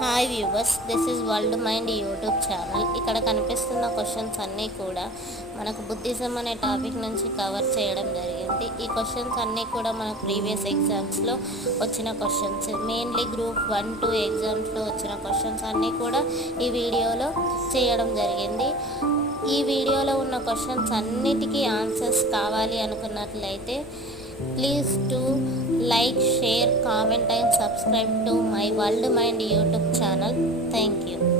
Hi viewers, this is world mind YouTube channel. ఇక్కడ కనిపిస్తున్న questions అన్నీ కూడా మనకు బుద్ధిజం అనే టాపిక్ నుంచి కవర్ చేయడం జరిగింది. ఈ క్వశ్చన్స్ అన్నీ కూడా మన ప్రీవియస్ ఎగ్జామ్స్లో వచ్చిన క్వశ్చన్స్, మెయిన్లీ గ్రూప్ 1-2 ఎగ్జామ్స్లో వచ్చిన క్వశ్చన్స్ అన్నీ కూడా ఈ వీడియోలో చేయడం జరిగింది. ఈ వీడియోలో ఉన్న క్వశ్చన్స్ అన్నిటికీ ఆన్సర్స్ కావాలి అనుకున్నట్లయితే please to like, share, comment and subscribe to my World Mind YouTube channel. Thank you.